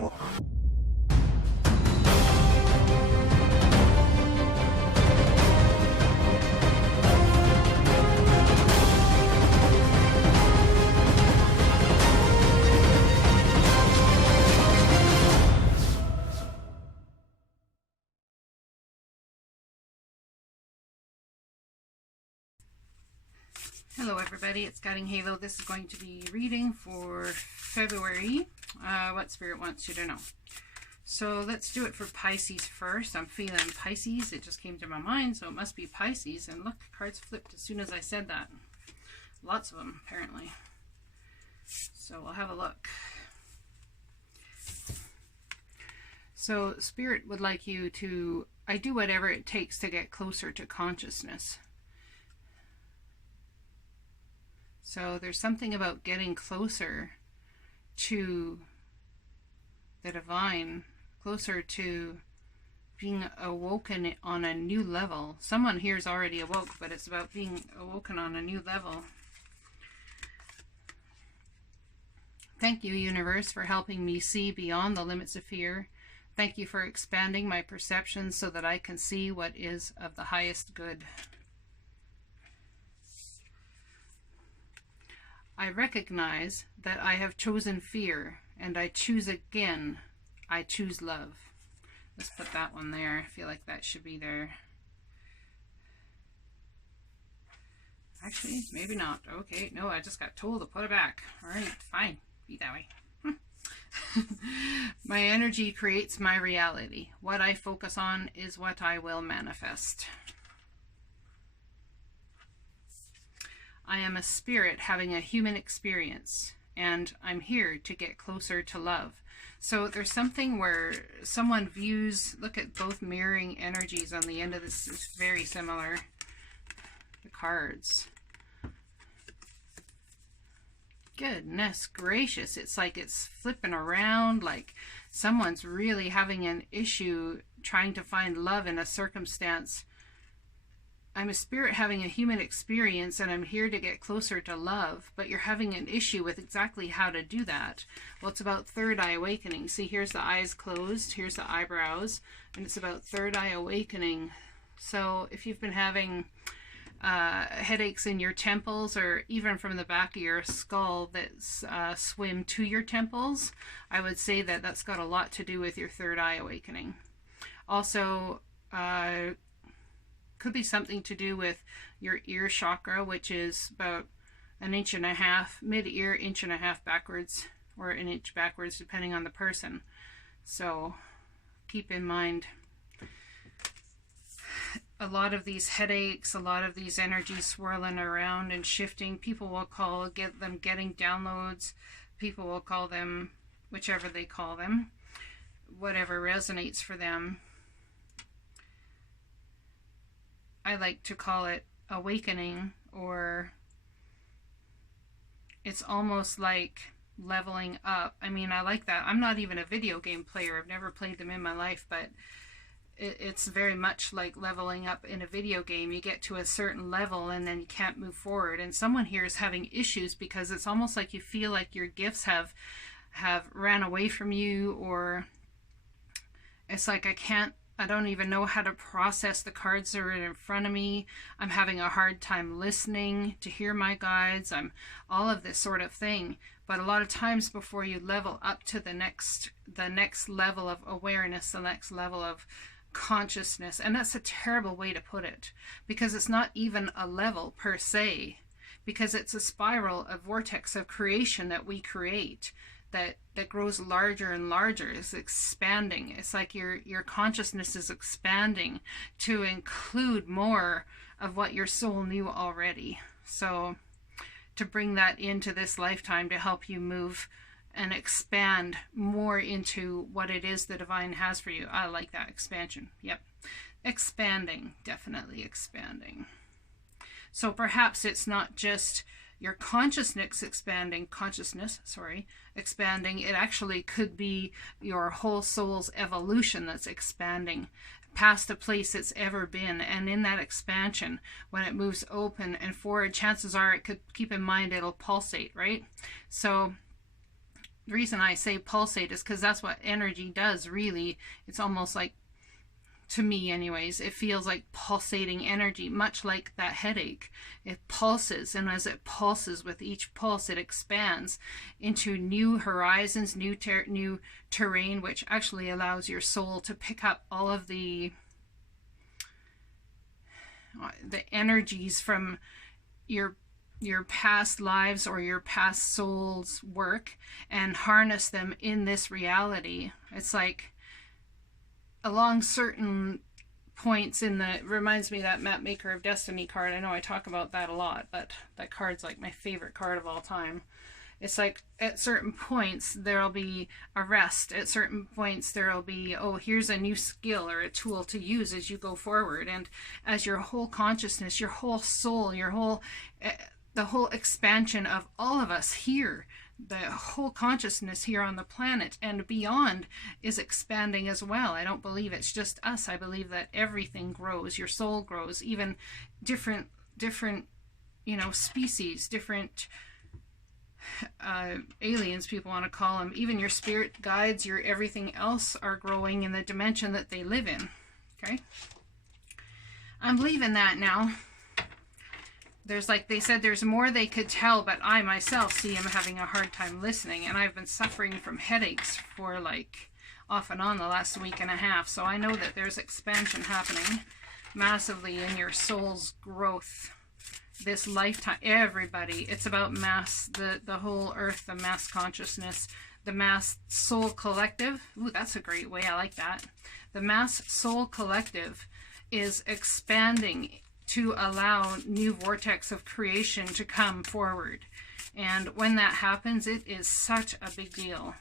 Hello everybody, it's Guiding Halo. This is going to be reading for February, what Spirit wants you to know. So let's do it for Pisces first. I'm feeling Pisces. It just came to my mind, so it must be Pisces. And look, cards flipped as soon as I said that. Lots of them, apparently. So we'll have a look. So Spirit would like you to, I do whatever it takes to get closer to consciousness. So there's something about getting closer to the divine, closer to being awoken on a new level. Someone here is already awoke, but it's about being awoken on a new level. Thank you, universe, for helping me see beyond the limits of fear. Thank you for expanding my perception so that I can see what is of the highest good. I recognize that I have chosen fear, and I choose again. I choose love. Let's put that one there. I feel like that should be there. Actually, maybe not. Okay, no, I just got told to put it back. All right, fine. Be that way. My energy creates my reality. What I focus on is what I will manifest. I am a spirit having a human experience, and I'm here to get closer to love. So there's something where someone views, look at both mirroring energies on the end of this, it's very similar, the cards. Goodness gracious, it's like it's flipping around, like someone's really having an issue trying to find love in a circumstance. I'm a spirit having a human experience, and I'm here to get closer to love, but you're having an issue with exactly how to do that. Well, it's about third eye awakening. See, here's the eyes closed, here's the eyebrows, and it's about third eye awakening. So if you've been having headaches in your temples, or even from the back of your skull that swim to your temples, I would say that that's got a lot to do with your third eye awakening. Also, could be something to do with your ear chakra, which is about 1.5 inches, mid-ear, 1.5 inches backwards, or 1 inch backwards, depending on the person. So keep in mind, a lot of these headaches, a lot of these energies swirling around and shifting, people will get them getting downloads. People will call them whichever they call them, whatever resonates for them. I like to call it awakening, or it's almost like leveling up. I mean, I like that. I'm not even a video game player. I've never played them in my life, but it's very much like leveling up in a video game. You get to a certain level and then you can't move forward. And someone here is having issues because it's almost like you feel like your gifts have ran away from you, or it's like I don't even know how to process the cards that are in front of me. I'm having a hard time listening to hear my guides. I'm all of this sort of thing. But a lot of times before you level up to the next level of awareness, the next level of consciousness, and that's a terrible way to put it, because it's not even a level per se, because it's a spiral, a vortex of creation that we create. That grows larger and larger, is expanding. It's like your consciousness is expanding to include more of what your soul knew already. So to bring that into this lifetime to help you move and expand more into what it is the divine has for you. I like that, expansion. Yep. Expanding, definitely expanding. So perhaps it's not just your consciousness expanding, expanding. It actually could be your whole soul's evolution that's expanding past the place it's ever been. And in that expansion, when it moves open and forward, chances are it could, keep in mind, it'll pulsate, right? So The reason I say pulsate is because that's what energy does, really. It's almost like, to me anyways, it feels like pulsating energy, much like that headache. It pulses, and as it pulses, with each pulse it expands into new horizons, new terrain, which actually allows your soul to pick up all of the energies from your past lives or your past soul's work and harness them in this reality. It's like along certain points in the, reminds me of that Map Maker of Destiny card. I know I talk about that a lot, but that card's like my favorite card of all time. It's like at certain points there'll be a rest. At certain points there'll be, oh, here's a new skill or a tool to use as you go forward. And as your whole consciousness, your whole soul, your whole, the whole expansion of all of us here, the whole consciousness here on the planet and beyond is expanding as well. I don't believe it's just us. I believe that everything grows. Your soul grows. Even different, you know, species, different aliens, people want to call them. Even your spirit guides, your everything else are growing in the dimension that they live in. Okay? I'm leaving that now. There's, like they said, there's more they could tell, but I myself see him having a hard time listening, and I've been suffering from headaches for like off and on the last week and a half, so I know that there's expansion happening massively in your soul's growth this lifetime. Everybody, it's about mass, the whole earth, the mass consciousness, the mass soul collective. Ooh, that's a great way, I like that. The mass soul collective is expanding to allow new vortex of creation to come forward. And when that happens, it is such a big deal.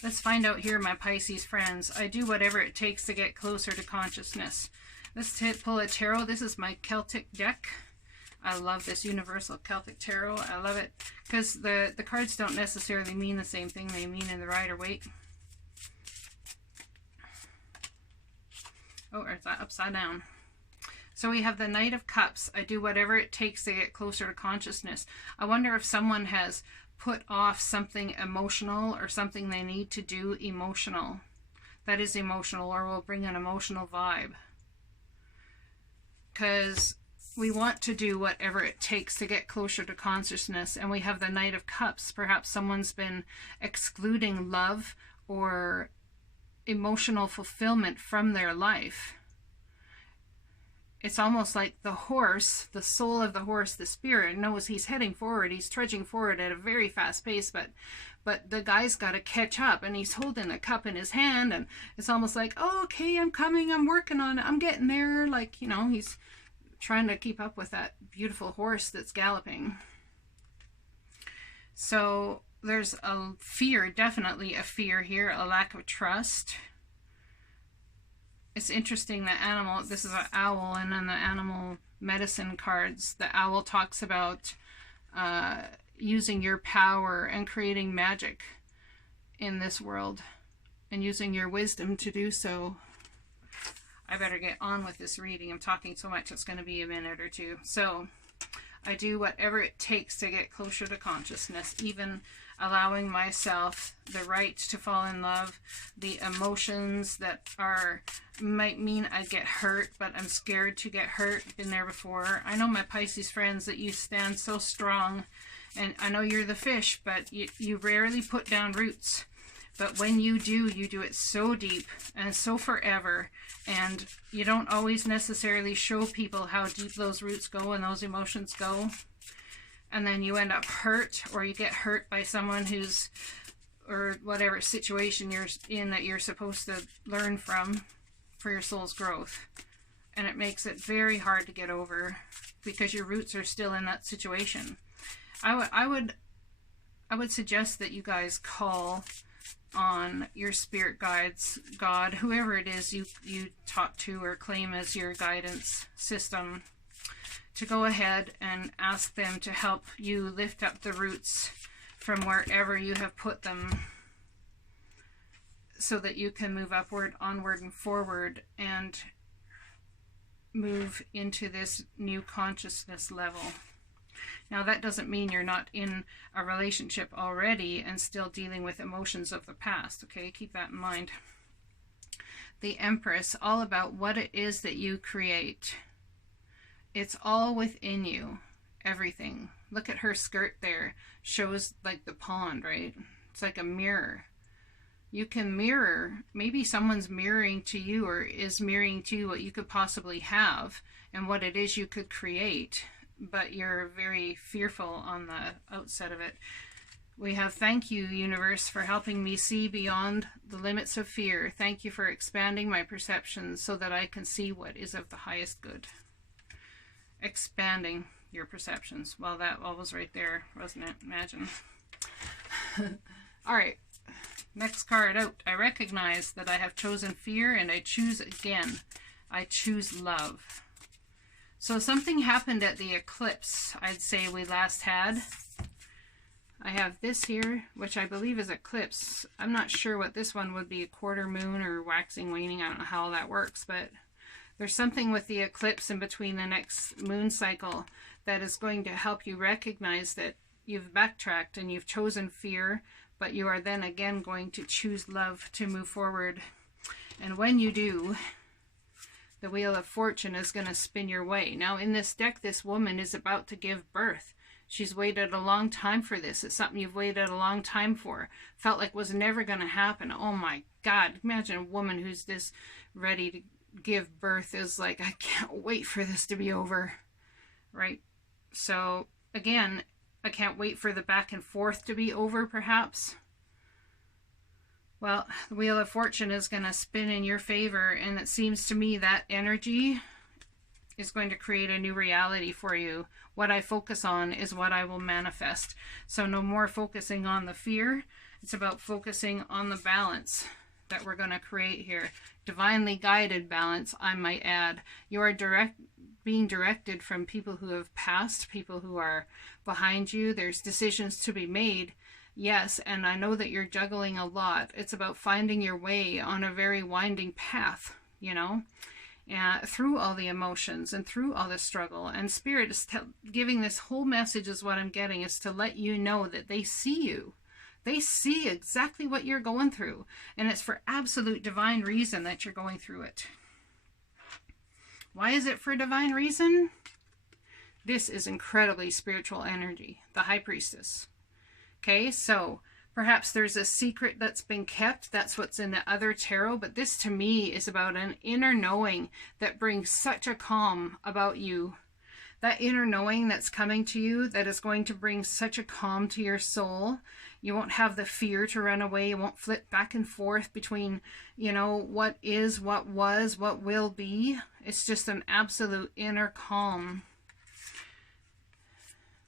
Let's find out here, my Pisces friends. I do whatever it takes to get closer to consciousness. Let's pull a tarot. This is my Celtic deck. I love this Universal Celtic Tarot. I love it because the cards don't necessarily mean the same thing they mean in the Rider Waite. Oh, or is that upside down? So we have the Knight of Cups. I do whatever it takes to get closer to consciousness. I wonder if someone has put off something emotional or something they need to do emotional. That is emotional or will bring an emotional vibe. Because we want to do whatever it takes to get closer to consciousness. And we have the Knight of Cups. Perhaps someone's been excluding love or emotional fulfillment from their life. It's almost like the horse, the soul of the horse, the spirit, knows he's heading forward. He's trudging forward at a very fast pace, but the guy's got to catch up, and he's holding a cup in his hand, and it's almost like, oh, okay, I'm coming, I'm working on it, I'm getting there. Like, you know, he's trying to keep up with that beautiful horse that's galloping. So there's a fear, definitely a fear here, a lack of trust. It's interesting, the animal, this is an owl, and then the animal medicine cards, the owl talks about using your power and creating magic in this world and using your wisdom to do so. I better get on with this reading. I'm talking so much, it's going to be a minute or two. So I do whatever it takes to get closer to consciousness, even allowing myself the right to fall in love, the emotions that might mean I get hurt, but I'm scared to get hurt. Been there before. I know, my Pisces friends, that you stand so strong, and I know you're the fish, but you rarely put down roots. But when you do it so deep and so forever, and you don't always necessarily show people how deep those roots go and those emotions go. And then you end up hurt, or you get hurt by someone who's, or whatever situation you're in that you're supposed to learn from for your soul's growth. And it makes it very hard to get over because your roots are still in that situation. I would suggest that you guys call on your spirit guides, God, whoever it is you talk to or claim as your guidance system, to go ahead and ask them to help you lift up the roots from wherever you have put them, so that you can move upward, onward, and forward, and move into this new consciousness level. Now, that doesn't mean you're not in a relationship already and still dealing with emotions of the past, okay? Keep that in mind. The Empress, all about what it is that you create. It's all within you, everything. Look at her skirt there. Shows like the pond, right? It's like a mirror. You can mirror, maybe someone's mirroring to you or is mirroring to you what you could possibly have and what it is you could create, but you're very fearful on the outset of it. We have, thank you, universe, for helping me see beyond the limits of fear. Thank you for expanding my perceptions so that I can see what is of the highest good. Expanding your perceptions. Well, that all was right there, wasn't it? Imagine. All right. Next card out. I recognize that I have chosen fear and I choose again. I choose love. So something happened at the eclipse, I'd say we last had. I have this here, which I believe is eclipse. I'm not sure what this one would be, a quarter moon or waxing, waning. I don't know how that works, but there's something with the eclipse in between the next moon cycle that is going to help you recognize that you've backtracked and you've chosen fear, but you are then again going to choose love to move forward. And when you do, the Wheel of Fortune is going to spin your way. Now in this deck, this woman is about to give birth. She's waited a long time for this. It's something you've waited a long time for. Felt like was never going to happen. Oh my God. Imagine a woman who's this ready to give birth is like, I can't wait for this to be over. Right? So again, I can't wait for the back and forth to be over, perhaps. Well, the Wheel of Fortune is going to spin in your favor, and it seems to me that energy is going to create a new reality for you. What I focus on is what I will manifest. So no more focusing on the fear. It's about focusing on the balance that we're going to create here. Divinely guided balance, I might add. You are being directed from people who have passed, people who are behind you. There's decisions to be made. Yes, and I know that you're juggling a lot. It's about finding your way on a very winding path, you know, through all the emotions and through all the struggle. And Spirit is giving this whole message, is what I'm getting, is to let you know that they see you. They see exactly what you're going through. And it's for absolute divine reason that you're going through it. Why is it for divine reason? This is incredibly spiritual energy, the High Priestess. Okay, so perhaps there's a secret that's been kept. That's what's in the other tarot. But this to me is about an inner knowing that brings such a calm about you. That inner knowing that's coming to you that is going to bring such a calm to your soul. You won't have the fear to run away. You won't flip back and forth between, you know, what is, what was, what will be. It's just an absolute inner calm.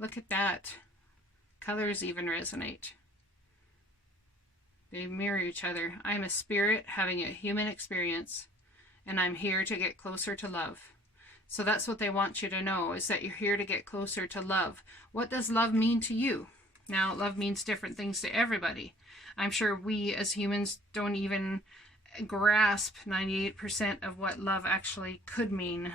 Look at that. Colors even resonate. They mirror each other. I am a spirit having a human experience, and I'm here to get closer to love. So that's what they want you to know, is that you're here to get closer to love. What does love mean to you? Now, love means different things to everybody. I'm sure we as humans don't even grasp 98% of what love actually could mean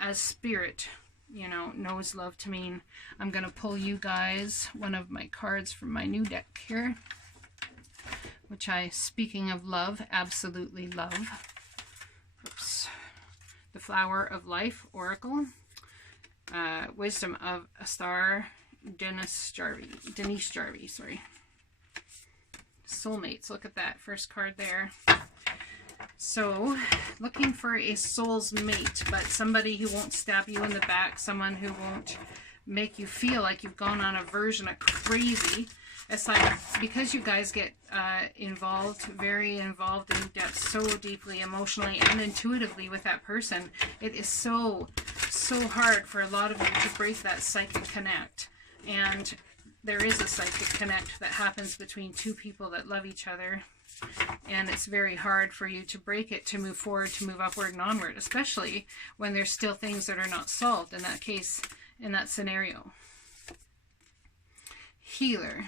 as spirit, you know, knows love to mean. I'm going to pull you guys one of my cards from my new deck here, which I, speaking of love, absolutely love. Oops. The Flower of Life Oracle. Wisdom of a Star, Denise Jarvie, sorry. Soulmates, look at that first card there. So, looking for a soul's mate, but somebody who won't stab you in the back, someone who won't make you feel like you've gone on a version of crazy. It's like, because you guys get involved, very involved in depth, so deeply, emotionally, and intuitively with that person, it is so hard for a lot of you to break that psychic connect. And there is a psychic connect that happens between two people that love each other. And it's very hard for you to break it, to move forward, to move upward and onward, especially when there's still things that are not solved in that case, in that scenario. Healer.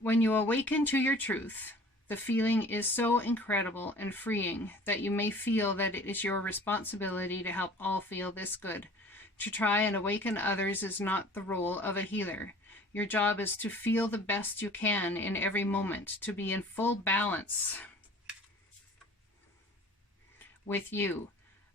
When you awaken to your truth, The feeling is so incredible and freeing that you may feel that it is your responsibility to help all feel this good. To try and awaken others is not the role of a healer. Your job is to feel the best you can in every moment, to be in full balance with you.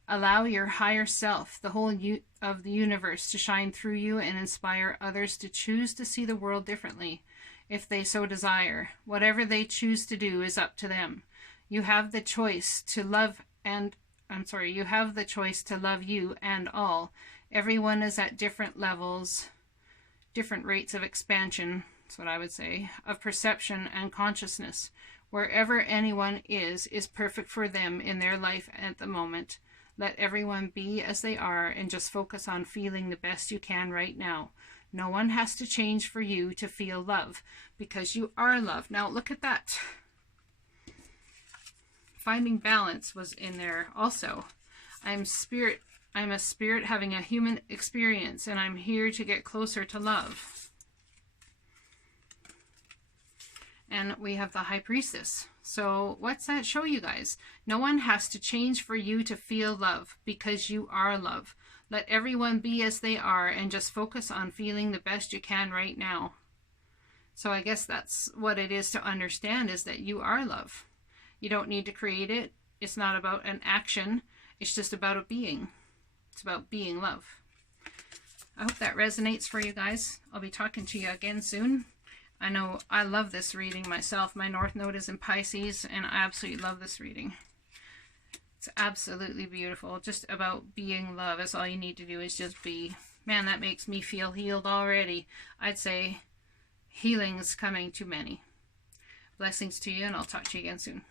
Allow your higher self, the whole of the universe, to shine through you and inspire others to choose to see the world differently, if they so desire. Whatever they choose to do is up to them. You have the choice to love you have the choice to love you and all. Everyone is at different levels, different rates of expansion, that's what I would say, of perception and consciousness. Wherever anyone is perfect for them in their life at the moment. Let everyone be as they are and just focus on feeling the best you can right now. No one has to change for you to feel love, because you are love. Now look at that. Finding balance was in there also. I'm a spirit having a human experience, and I'm here to get closer to love. And we have the High Priestess. So what's that show you guys? No one has to change for you to feel love, because you are love. Let everyone be as they are and just focus on feeling the best you can right now. So I guess that's what it is to understand, is that you are love. You don't need to create it. It's not about an action. It's just about a being. It's about being love. I hope that resonates for you guys. I'll be talking to you again soon. I know I love this reading myself. My North Node is in Pisces, and I absolutely love this reading. It's absolutely beautiful. Just about being love. That's all you need to do, is just be. Man, that makes me feel healed already. I'd say healing is coming to many. Blessings to you, and I'll talk to you again soon.